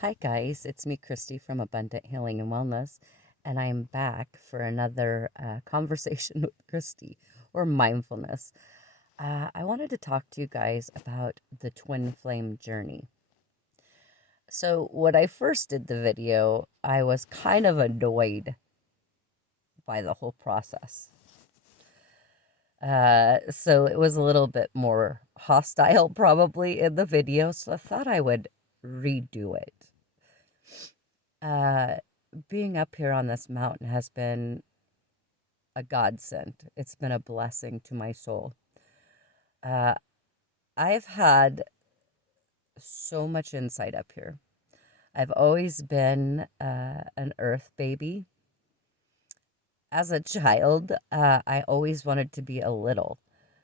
Hi, guys. It's me, Christy from Abundant Healing and Wellness, and I'm back for another conversation with Christy or mindfulness. I wanted to talk to you guys about the twin flame journey. So, when I first did the video, I was kind of annoyed by the whole process. So, it was a little bit more hostile, probably, in the video, so I thought I would redo it. Uh, Being up here on this mountain has been a godsend. It's been a blessing to my soul. Uh, I've had so much insight up here. I've always been an earth baby. As a child, I always wanted to be a little.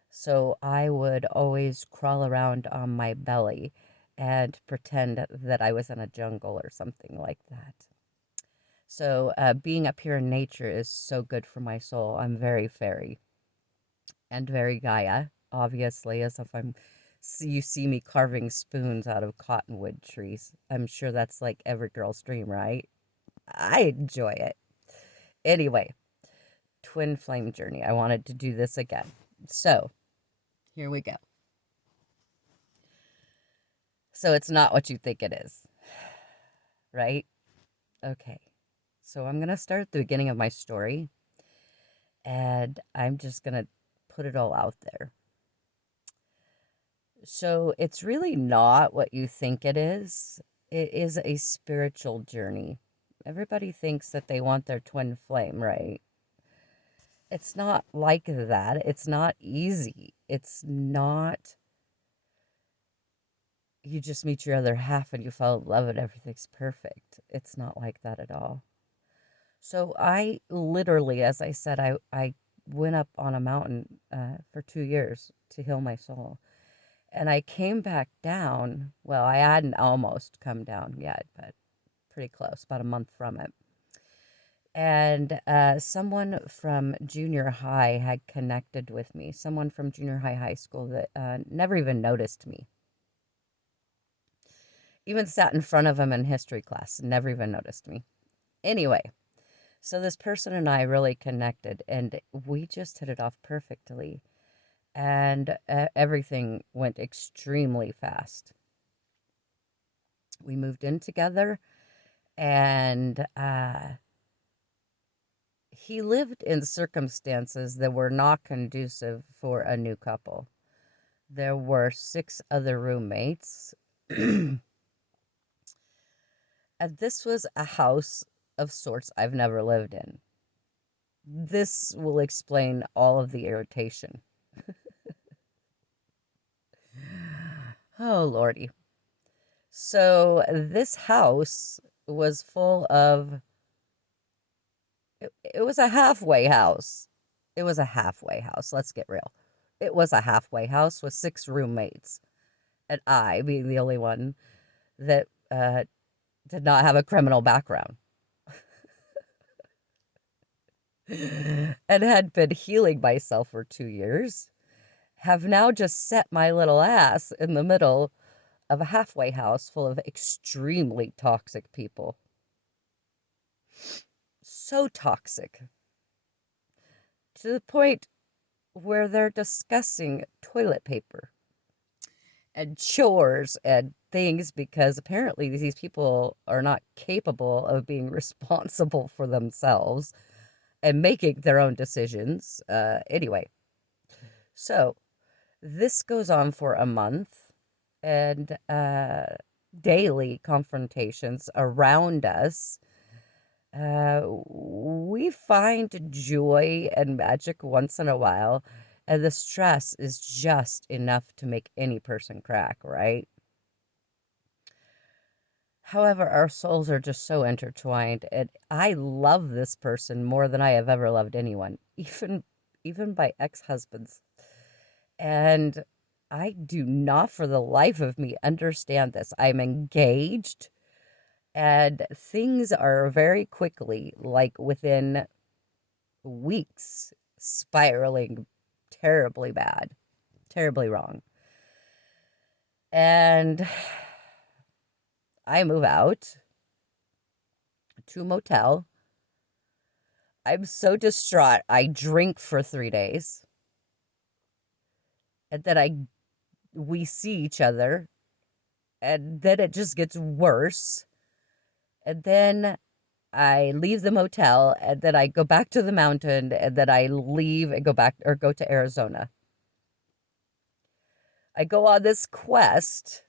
So I would always crawl around on my belly and pretend that I was in a jungle or something like that. So being up here in nature is so good for my soul. I'm very fairy and very Gaia, obviously, as if you see me carving spoons out of cottonwood trees. I'm sure that's like every girl's dream, right? I enjoy it. Anyway, twin flame journey. I wanted to do this again. So here we go. So it's not what you think it is, right? Okay. So I'm going to start at the beginning of my story and I'm just going to put it all out there. So it's really not what you think it is. It is a spiritual journey. Everybody thinks that they want their twin flame, right? It's not like that. It's not easy. It's not, you just meet your other half and you fall in love and everything's perfect. It's not like that at all. So I literally, as I said, I went up on a mountain for 2 years to heal my soul. And I came back down. Well, I hadn't almost come down yet, but pretty close, about a month from it. And someone from junior high had connected with me, someone from junior high school that never even noticed me. Even sat in front of him in history class, never even noticed me. Anyway, so this person and I really connected, and we just hit it off perfectly. And everything went extremely fast. We moved in together, and he lived in circumstances that were not conducive for a new couple. There were 6 other roommates, and this was a house of sorts I've never lived in. This will explain all of the irritation. Oh, Lordy. So, this house was full of, it was a halfway house. It was a halfway house. Let's get real. It was a halfway house with 6 roommates, and I being the only one that did not have a criminal background and had been healing myself for 2 years, have now just set my little ass in the middle of a halfway house full of extremely toxic people. So toxic to the point where they're discussing toilet paper and chores and things because apparently these people are not capable of being responsible for themselves and making their own decisions. Anyway, so this goes on for a month and daily confrontations around us. We find joy and magic once in a while, and the stress is just enough to make any person crack, right? However, our souls are just so intertwined, and I love this person more than I have ever loved anyone, even my ex-husbands. And I do not for the life of me understand this. I'm engaged and things are very quickly, like within weeks, spiraling terribly bad, terribly wrong. And I move out to a motel. I'm so distraught. I drink for 3 days. And then we see each other. And then it just gets worse. And then I leave the motel, and then I go back to the mountain, and then I leave and go back or go to Arizona. I go on this quest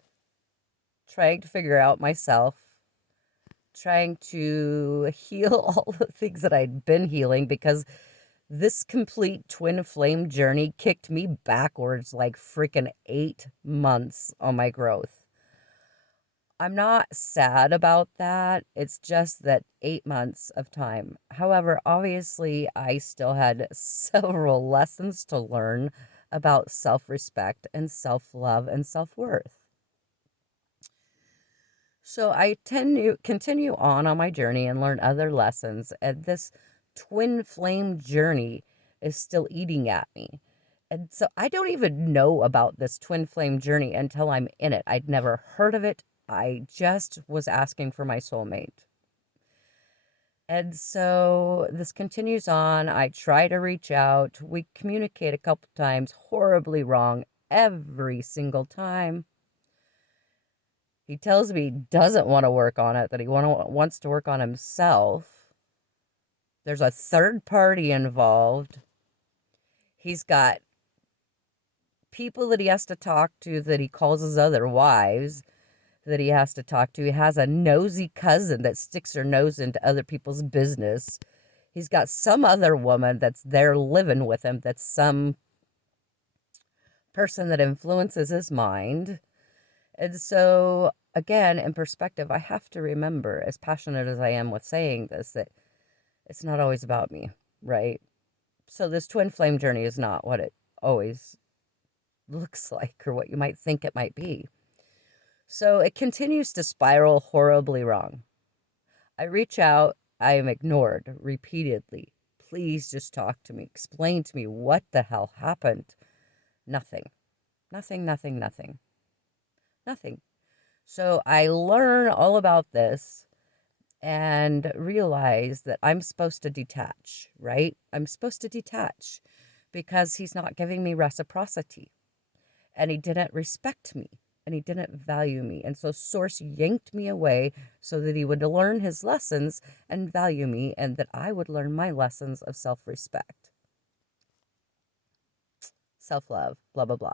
trying to figure out myself, trying to heal all the things that I'd been healing, because this complete twin flame journey kicked me backwards like freaking 8 months on my growth. I'm not sad about that. It's just that 8 months of time. However, obviously, I still had several lessons to learn about self respect and self love and self worth. So I tend to continue on my journey and learn other lessons. And this twin flame journey is still eating at me. And so I don't even know about this twin flame journey until I'm in it. I'd never heard of it. I just was asking for my soulmate. And so this continues on. I try to reach out. We communicate a couple times, horribly wrong every single time. He tells me he doesn't want to work on it, that he wants to work on himself. There's a third party involved. He's got people that he has to talk to that he calls his other wives that he has to talk to. He has a nosy cousin that sticks her nose into other people's business. He's got some other woman that's there living with him, that's some person that influences his mind. And so, again, in perspective, I have to remember, as passionate as I am with saying this, that it's not always about me, right? So this twin flame journey is not what it always looks like or what you might think it might be. So it continues to spiral horribly wrong. I reach out, I am ignored repeatedly. Please just talk to me. Explain to me what the hell happened. Nothing. Nothing, nothing, nothing. Nothing. So I learn all about this and realize that I'm supposed to detach, right? I'm supposed to detach because he's not giving me reciprocity and he didn't respect me and he didn't value me. And so Source yanked me away so that he would learn his lessons and value me and that I would learn my lessons of self-respect, self-love, blah, blah, blah.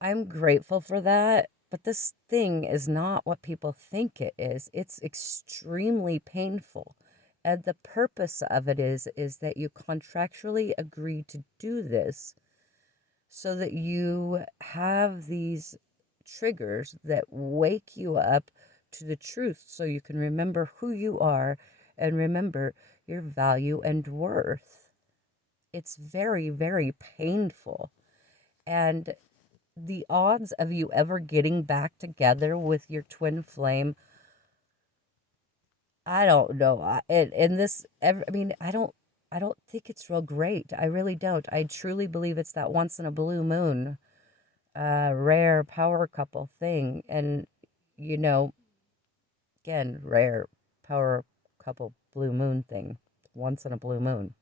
I'm grateful for that. But this thing is not what people think it is. It's extremely painful. And the purpose of it is that you contractually agree to do this so that you have these triggers that wake you up to the truth so you can remember who you are and remember your value and worth. It's very, very painful. And the odds of you ever getting back together with your twin flame, I don't know. I don't think it's real great. I really don't. I truly believe it's that once in a blue moon, rare power couple thing. And, you know, again, rare power couple blue moon thing, once in a blue moon.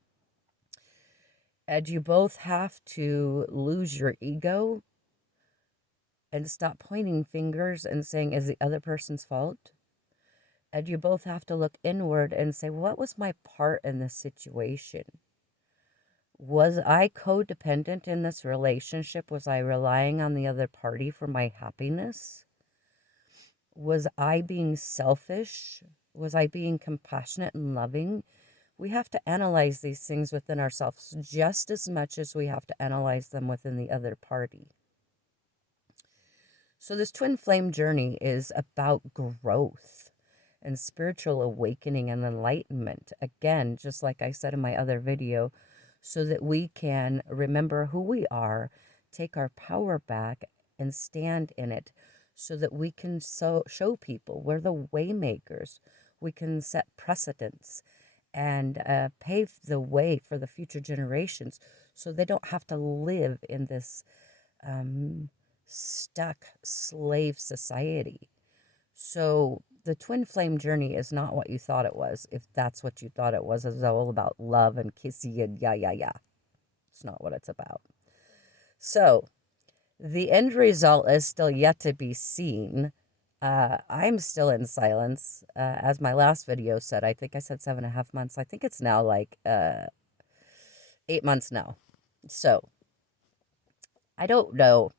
And you both have to lose your ego and stop pointing fingers and saying, is the other person's fault? And you both have to look inward and say, what was my part in this situation? Was I codependent in this relationship? Was I relying on the other party for my happiness? Was I being selfish? Was I being compassionate and loving? We have to analyze these things within ourselves just as much as we have to analyze them within the other party. So this twin flame journey is about growth and spiritual awakening and enlightenment. Again, just like I said in my other video, so that we can remember who we are, take our power back and stand in it, so that we can show people we're the waymakers. We can set precedents and pave the way for the future generations so they don't have to live in this stuck slave society. So the twin flame journey is not what you thought it was. If that's what you thought it was all about love and kissy and yeah. It's not what it's about. So the end result is still yet to be seen. I'm still in silence. As my last video said, I think I said 7.5 months. I think it's now like 8 months now. So I don't know.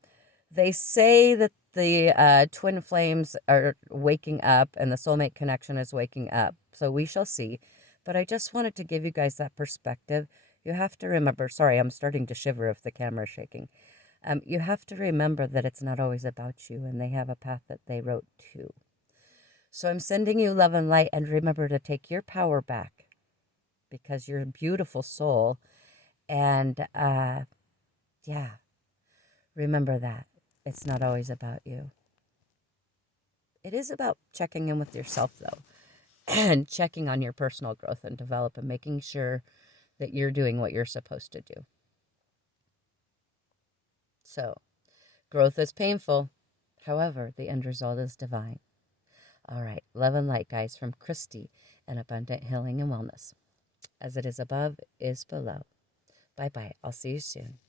They say that the twin flames are waking up and the soulmate connection is waking up. So we shall see. But I just wanted to give you guys that perspective. You have to remember, sorry, I'm starting to shiver if the camera's shaking. You have to remember that it's not always about you, and they have a path that they wrote too. So I'm sending you love and light, and remember to take your power back because you're a beautiful soul. And yeah, remember that. It's not always about you. It is about checking in with yourself, though, and checking on your personal growth and development, and making sure that you're doing what you're supposed to do. So, growth is painful. However, the end result is divine. All right. Love and light, guys, from Christy and Abundant Healing and Wellness. As it is above, is below. Bye-bye. I'll see you soon.